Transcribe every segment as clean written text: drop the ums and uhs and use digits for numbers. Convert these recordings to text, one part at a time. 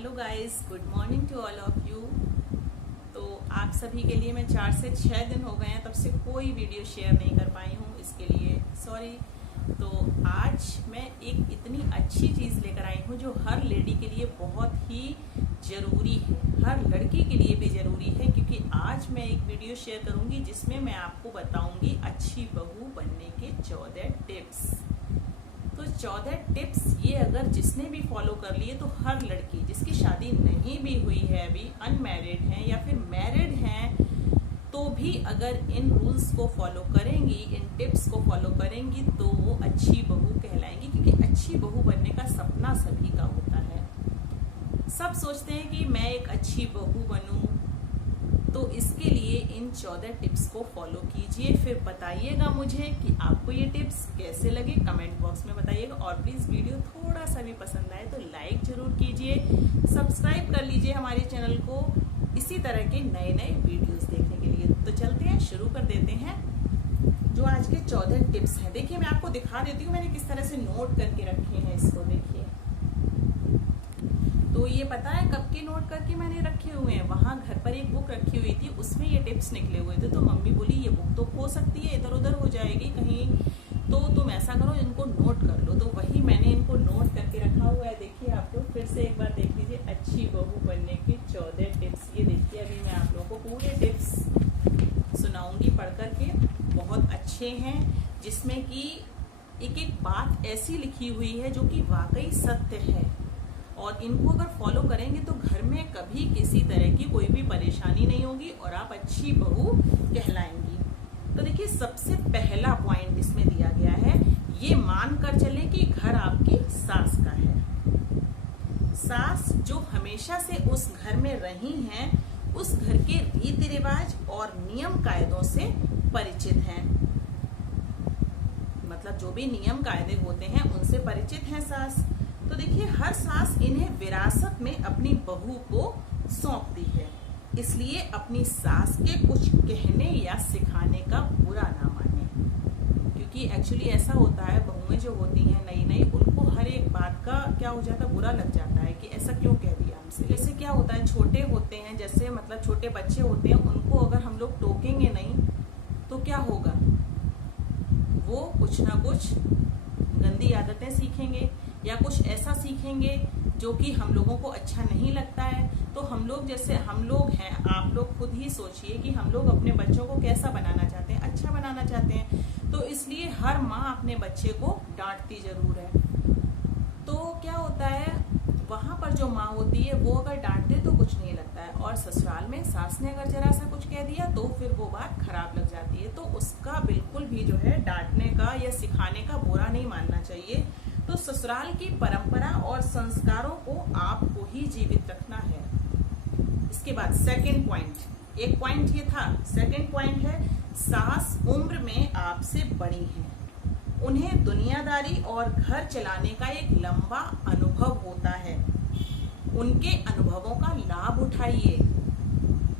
Hello guys, good morning to all of you. तो आप सभी के लिए मैं 4 से 6 दिन हो गए हैं तब से कोई वीडियो शेयर नहीं कर पाई हूँ, इसके लिए सॉरी। तो आज मैं एक इतनी अच्छी चीज़ लेकर आई हूँ जो हर लेडी के लिए बहुत ही ज़रूरी है, हर लड़की के लिए भी ज़रूरी है, क्योंकि आज मैं एक वीडियो शेयर करूँगी जिसमें मैं आपको बताऊँगी अच्छी बहू बनने के 14 टिप्स। तो 14 टिप्स ये अगर जिसने भी फॉलो कर लिए तो हर लड़की जिसकी शादी नहीं भी हुई है, अभी अनमैरिड है या फिर मैरिड हैं, तो भी अगर इन रूल्स को फॉलो करेंगी, इन टिप्स को फॉलो करेंगी तो वो अच्छी बहू कहलाएंगी। क्योंकि अच्छी बहू बनने का सपना सभी का होता है। सब सोचते हैं कि मैं एक अच्छी बहू बनूं, तो इसके लिए इन 14 टिप्स को फॉलो कीजिए। फिर बताइएगा मुझे कि आपको ये टिप्स कैसे लगे, कमेंट बॉक्स में बताइएगा। और प्लीज़ वीडियो थोड़ा सा भी पसंद आए तो लाइक जरूर कीजिए, सब्सक्राइब कर लीजिए हमारे चैनल को इसी तरह के नए नए वीडियोस देखने के लिए। तो चलते हैं, शुरू कर देते हैं जो आज के 14 टिप्स हैं। देखिए मैं आपको दिखा देती हूँ, मैंने किस तरह से नोट करके रखे हैं इसको। देखिए, तो ये पता है कब के नोट करके मैंने रखे हुए हैं। वहां घर पर एक बुक रखी हुई थी, उसमें ये टिप्स निकले हुए थे। तो मम्मी बोली ये बुक तो खो सकती है, इधर उधर हो जाएगी कहीं, तो तुम ऐसा करो इनको नोट कर लो। तो वही मैंने इनको नोट करके रखा हुआ है। देखिए, आप लोग फिर से एक बार देख लीजिए, अच्छी बहू बनने की 14 टिप्स। ये देखिए, अभी मैं आप लोगों को पूरे टिप्स सुनाऊंगी पढ़ करके। बहुत अच्छे हैं, जिसमें कि एक एक बात ऐसी लिखी हुई है जो कि वाकई सत्य है, और इनको अगर फॉलो करेंगे तो घर में कभी किसी तरह की कोई भी परेशानी नहीं होगी और आप अच्छी बहू कहलाएंगी। तो देखिए, सबसे पहला पॉइंट इसमें दिया गया है, ये मान कर चले कि घर आपकी सास का है। सास जो हमेशा से उस घर में रही हैं, उस घर के रीति रिवाज और नियम कायदों से परिचित हैं। मतलब जो भी नियम कायदे होते हैं उनसे परिचित हैं सास। तो देखिए, हर सास इन्हें विरासत में अपनी बहू को सौंपती है, इसलिए अपनी सास के कुछ कहने या सिखाने का बुरा ना माने। क्योंकि एक्चुअली ऐसा होता है, बहुएं जो होती हैं नई नई, उनको हर एक बात का क्या हो जाता है, बुरा लग जाता है कि ऐसा क्यों कह दिया हमसे। जैसे क्या होता है, छोटे होते हैं, जैसे मतलब छोटे बच्चे होते हैं, उनको अगर हम लोग टोकेंगे नहीं तो क्या होगा, वो कुछ ना कुछ गंदी आदतें सीखेंगे या कुछ ऐसा सीखेंगे जो कि हम लोगों को अच्छा नहीं लगता है। तो हम लोग, जैसे हम लोग हैं, आप लोग खुद ही सोचिए कि हम लोग अपने बच्चों को कैसा बनाना चाहते हैं, अच्छा बनाना चाहते हैं। तो इसलिए हर माँ अपने बच्चे को डांटती जरूर है। तो क्या होता है, वहां पर जो माँ होती है वो अगर डांटते तो कुछ नहीं लगता है, और ससुराल में सास ने अगर जरा सा कुछ कह दिया तो फिर वो बात खराब लग जाती है। तो उसका बिल्कुल भी जो है डांटने का या सिखाने का बुरा नहीं मानना चाहिए। तो ससुराल की परंपरा और संस्कारों को आपको ही जीवित रखना है। इसके बाद सेकंड पॉइंट, एक पॉइंट ये था, सेकंड पॉइंट है, सास उम्र में आपसे बड़ी हैं, उन्हें दुनियादारी और घर चलाने का एक लंबा अनुभव होता है। उनके अनुभवों का लाभ उठाइए।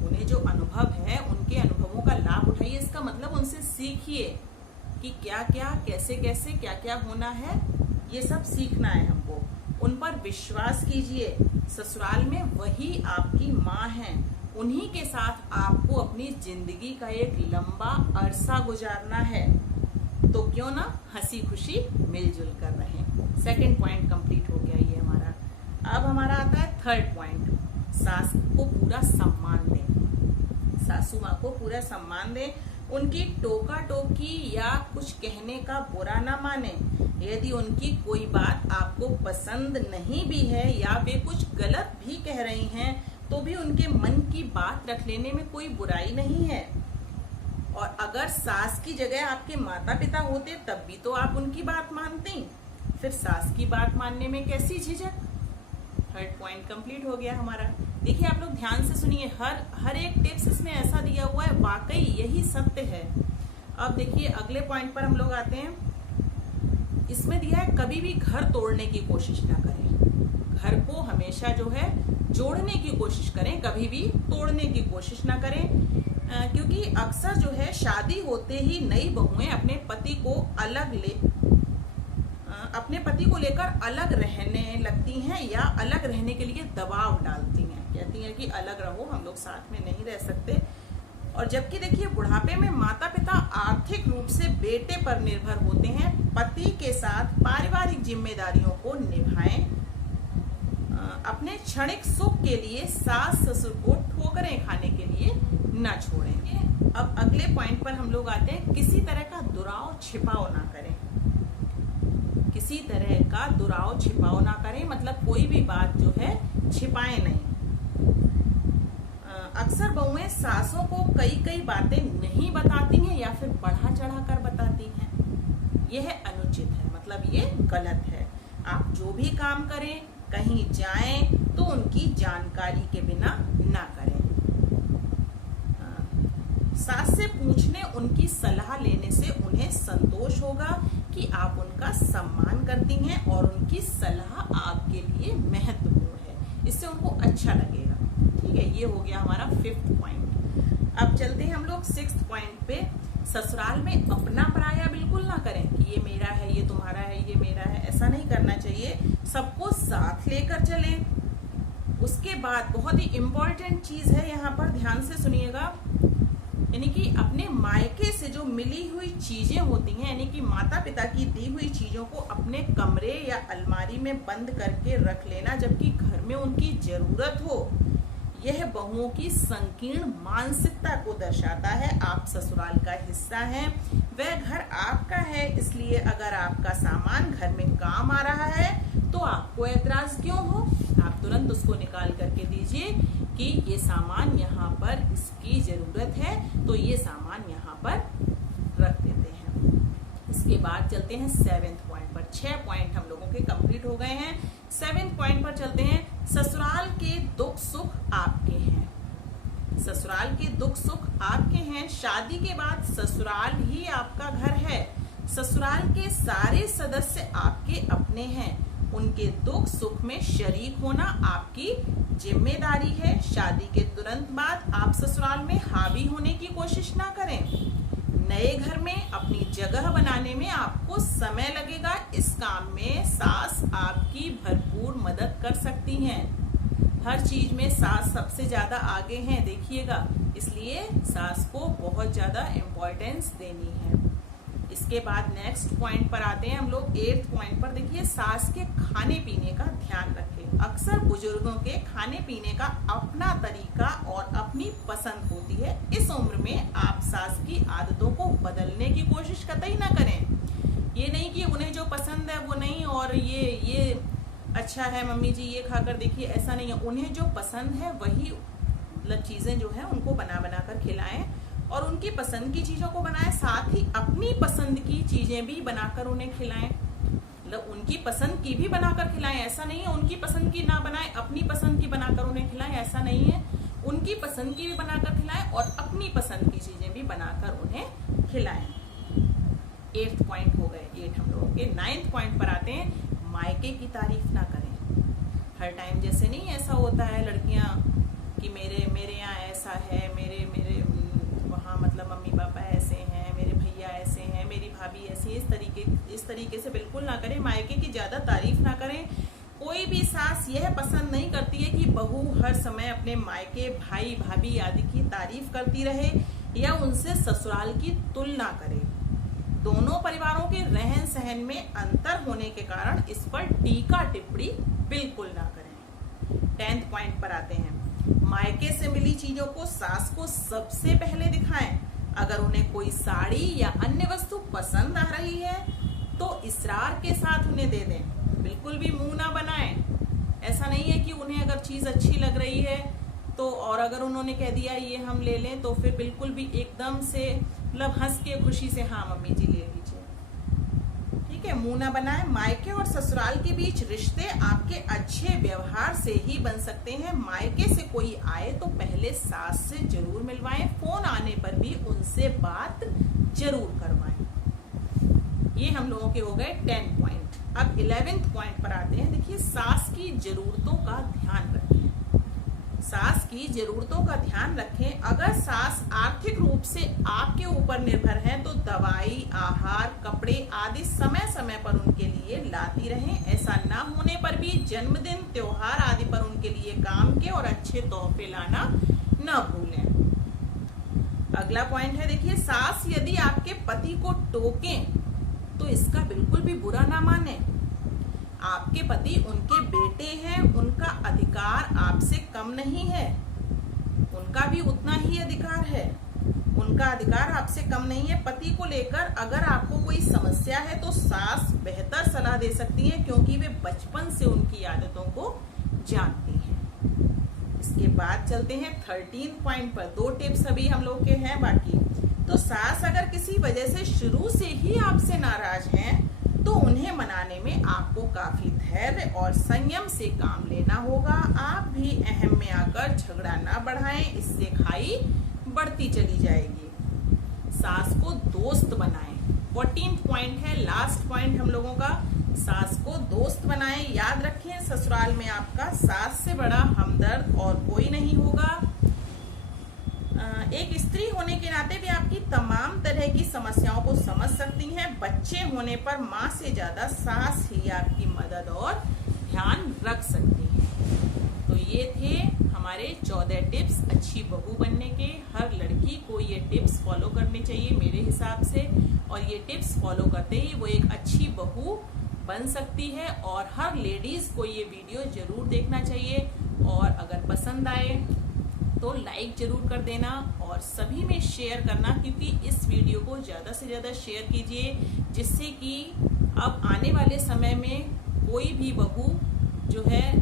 उन्हें जो अनुभव है उनके अनुभवों का लाभ उठाइए। इसका मतलब उनसे सीखिए कि क्या क्या, कैसे कैसे, क्या क्या होना है, ये सब सीखना है हमको। उन पर विश्वास कीजिए। ससुराल में वही आपकी माँ हैं, उन्हीं के साथ आपको अपनी जिंदगी का एक लंबा अरसा गुजारना है। तो क्यों ना हंसी खुशी मिलजुल कर रहें। सेकंड पॉइंट कंप्लीट हो गया ये हमारा। अब हमारा आता है थर्ड पॉइंट, सास को पूरा सम्मान दें। सासू माँ को पूरा सम्मान दें, उनकी टोका टोकी या कुछ कहने का बुरा ना माने। यदि उनकी कोई बात आपको पसंद नहीं भी है या वे कुछ गलत भी कह रही हैं, तो भी उनके मन की बात रख लेने में कोई बुराई नहीं है। और अगर सास की जगह आपके माता पिता होते तब भी तो आप उनकी बात मानते, फिर सास की बात मानने में कैसी झिझक। थर्ड पॉइंट कंप्लीट हो गया हमारा। देखिए, आप लोग ध्यान से सुनिए, हर एक टिप्स इसमें ऐसा दिया हुआ है, वाकई यही सत्य है। अब देखिए, अगले पॉइंट पर हम लोग आते हैं। इसमें दिया है, कभी भी घर तोड़ने की कोशिश ना करें। घर को हमेशा जो है जोड़ने की कोशिश करें, कभी भी तोड़ने की कोशिश ना करें। क्योंकि अक्सर जो है शादी होते ही नई बहुएं अपने पति को अपने पति को लेकर अलग रहने लगती हैं या अलग रहने के लिए दबाव डालती हैं, कहती हैं कि अलग रहो, हम लोग साथ में नहीं रह सकते। और जबकि देखिए बुढ़ापे में माता पिता आर्थिक रूप से बेटे पर निर्भर होते हैं, पति के साथ पारिवारिक जिम्मेदारियों को निभाएं, अपने क्षणिक सुख के लिए सास ससुर को ठोकरें खाने के लिए न छोड़ेंगे। अब अगले पॉइंट पर हम लोग आते हैं, किसी तरह का दुराव छिपाव ना करें। किसी तरह का दुराव छिपाव ना करें मतलब कोई भी बात जो है छिपाए नहीं। अक्सर बहुएं सासों को कई बातें नहीं बताती हैं या फिर बढ़ा चढ़ा कर बताती हैं। यह अनुचित है, मतलब ये गलत है। आप जो भी काम करें, कहीं जाएं तो उनकी जानकारी के बिना ना करें। सास से पूछने, उनकी सलाह लेने से उन्हें संतोष होगा कि आप उनका सम्मान करती हैं और उनकी सलाह आपके लिए महत्वपूर्ण है, इससे उनको अच्छा लगेगा। ठीक है, ये हो गया हमारा 5th पॉइंट। अब चलते हैं हम लोग 6th पॉइंट पे। ससुराल में अपना पराया बिल्कुल ना करें कि ये मेरा है, ये तुम्हारा है, ये मेरा है, ऐसा नहीं करना चाहिए। सबको साथ लेकर चलें। उसके बाद बहुत ही इम्पोर्टेंट चीज है, यहाँ पर ध्यान से सुनिएगा, यानी कि अपने मायके से जो मिली हुई चीजें होती हैं, यानी कि माता पिता की दी हुई चीजों को अपने कमरे या अलमारी में बंद करके रख लेना जबकि घर में उनकी जरूरत हो, यह बहुओं की संकीर्ण मानसिकता को दर्शाता है। आप ससुराल का हिस्सा हैं, वह घर आपका है, इसलिए अगर आपका सामान घर में काम आ रहा है तो आपको ऐतराज क्यों हो? आप तुरंत उसको निकाल करके दीजिए कि ये सामान यहाँ पर इसकी जरूरत है, तो ये सामान यहाँ पर रख देते हैं। इसके बाद चलते हैं 7th पॉइंट पर। 6 पॉइंट हम लोगों के कंप्लीट हो गए हैं। 7th पॉइंट पर चलते हैं। ससुराल के दुख सुख आपके हैं। ससुराल के दुख सुख आपके हैं। शादी के बाद ससुराल ही आपका घर है। ससुराल के सारे सदस्य आपके अपने हैं। उनके दुख सुख में शरीक होना आपकी जिम्मेदारी है। शादी के तुरंत बाद आप ससुराल में हावी होने की कोशिश ना करें। नए घर में अपनी जगह बनाने में आपको समय लगेगा। इस काम में सास आपकी भरपूर मदद कर सकती हैं। हर चीज में सास सबसे ज्यादा आगे हैं, देखिएगा, इसलिए सास को बहुत ज्यादा इम्पोर्टेंस देनी है। इसके बाद नेक्स्ट पॉइंट पर आते हैं हम लोग 8th पॉइंट पर। देखिए, सास के खाने पीने का ध्यान रखें। अक्सर बुजुर्गों के खाने पीने का अपना तरीका और अपनी पसंद होती है। इस उम्र में आप सास की आदतों को बदलने की कोशिश कतई ना करें। ये नहीं कि उन्हें जो पसंद है वो नहीं, और ये अच्छा है मम्मी जी ये खाकर देखिए, ऐसा नहीं है। उन्हें जो पसंद है वही चीजें जो है उनको बना बना कर खिलाएं और उनकी पसंद की चीजों को बनाएं, साथ ही अपनी पसंद की चीजें भी बनाकर उन्हें खिलाएं। मतलब उनकी पसंद की भी बनाकर खिलाएं, ऐसा नहीं है उनकी पसंद की ना बनाएं, अपनी पसंद की बनाकर उन्हें खिलाएं, ऐसा नहीं है। उनकी पसंद की भी बनाकर खिलाएं और अपनी पसंद की चीजें भी बनाकर उन्हें खिलाएं। 8th पॉइंट हो गए 8 हम लोगों के। 9th पॉइंट पर आते हैं। मायके की तारीफ ना करें। हर टाइम जैसे नहीं ऐसा होता है लड़कियां कि मेरे यहाँ ऐसा है, मेरे वहाँ मतलब मम्मी पापा ऐसे हैं, मेरे भैया ऐसे हैं, मेरी भाभी ऐसी है, इस तरीके से बिल्कुल ना करें। मायके की ज्यादा तारीफ ना करें। कोई भी सास यह पसंद नहीं करती है कि बहू हर समय अपने मायके भाई भाभी आदि की तारीफ करती रहे या उनसे ससुराल की तुलना करे। दोनों परिवारों के रहन सहन में अंतर होने के कारण इस पर टीका टिप्पणी बिल्कुल ना करें। 10th पॉइंट पर आते हैं। मायके से मिली चीजों को सास को सबसे पहले दिखाएं। अगर उन्हें कोई साड़ी या अन्य वस्तु पसंद आ रही है तो इसरार के साथ उन्हें दे दें, बिल्कुल भी मुंह ना बनाएं। ऐसा नहीं है कि उन्हें अगर चीज अच्छी लग रही है तो, और अगर उन्होंने कह दिया ये हम ले लें, तो फिर बिल्कुल भी एकदम से मतलब हंस के खुशी से हाँ मम्मी जी ले लीजिए, ठीक है, मुंह ना बनाएं। मायके और ससुराल के बीच रिश्ते आपके अच्छे व्यवहार से ही बन सकते हैं। मायके से कोई आए तो पहले सास से जरूर मिलवाएं, फोन आने पर भी उनसे बात जरूर करवाएं। ये हम लोगों के हो गए 10 पॉइंट। अब 11th पॉइंट पर आते हैं। देखिए, सास की जरूरतों का ध्यान रखें। सास की जरूरतों का ध्यान रखें। अगर सास आर्थिक रूप से आपके ऊपर निर्भर है तो दवाई, आहार, कपड़े आदि समय समय पर उनके लिए लाती रहें। ऐसा ना होने पर भी जन्मदिन, त्योहार आदि पर उनके लिए काम के और अच्छे तोहफे लाना न भूलें। अगला पॉइंट है, देखिए, सास यदि आपके पति को टोकें तो इसका बिल्कुल भी बुरा ना माने। आपके पति उनके बेटे हैं, उनका अधिकार आपसे कम नहीं है, उनका भी उतना ही अधिकार है, उनका अधिकार आपसे कम नहीं है। पति को लेकर अगर आपको कोई समस्या है तो सास बेहतर सलाह दे सकती है, क्योंकि वे बचपन से उनकी आदतों को जानती हैं। इसके बाद चलते हैं 13 पॉइंट पर। 2 टिप्स अभी हम लोग के हैं बाकी। तो सास अगर किसी वजह से शुरू से ही आपसे नाराज हैं तो उन्हें मनाने में आपको काफी धैर्य और संयम से काम लेना होगा। आप भी अहम में आकर झगड़ा ना बढ़ाएं, इससे खाई बढ़ती चली जाएगी। सास को दोस्त बनाएं। 14 पॉइंट है, लास्ट पॉइंट हम लोगों का। सास को दोस्त बनाएं। याद रखें, ससुराल में आपका सास से बड़ा हमदर्द और कोई नहीं होगा। एक स्त्री होने के नाते भी आपकी तमाम तरह की समस्याओं को समझ सकती हैं। बच्चे होने पर माँ से ज्यादा सास ही आपकी मदद और ध्यान रख सकती है। तो ये थे हमारे 14 टिप्स अच्छी बहू बनने के। हर लड़की को ये टिप्स फॉलो करने चाहिए मेरे हिसाब से, और ये टिप्स फॉलो करते ही वो एक अच्छी बहू बन सकती है। और हर लेडीज को ये वीडियो जरूर देखना चाहिए, और अगर पसंद आए तो लाइक जरूर कर देना और सभी में शेयर करना, क्योंकि इस वीडियो को ज़्यादा से ज़्यादा शेयर कीजिए, जिससे कि अब आने वाले समय में कोई भी बहू जो है,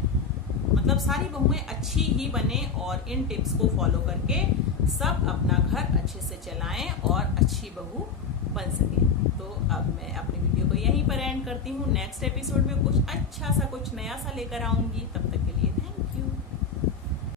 मतलब सारी बहुएं अच्छी ही बने और इन टिप्स को फॉलो करके सब अपना घर अच्छे से चलाएं और अच्छी बहू बन सके। तो अब मैं अपनी वीडियो को यहीं पर एंड करती हूँ। नेक्स्ट एपिसोड में कुछ अच्छा सा, कुछ नया सा लेकर आऊंगी। तब तक के लिए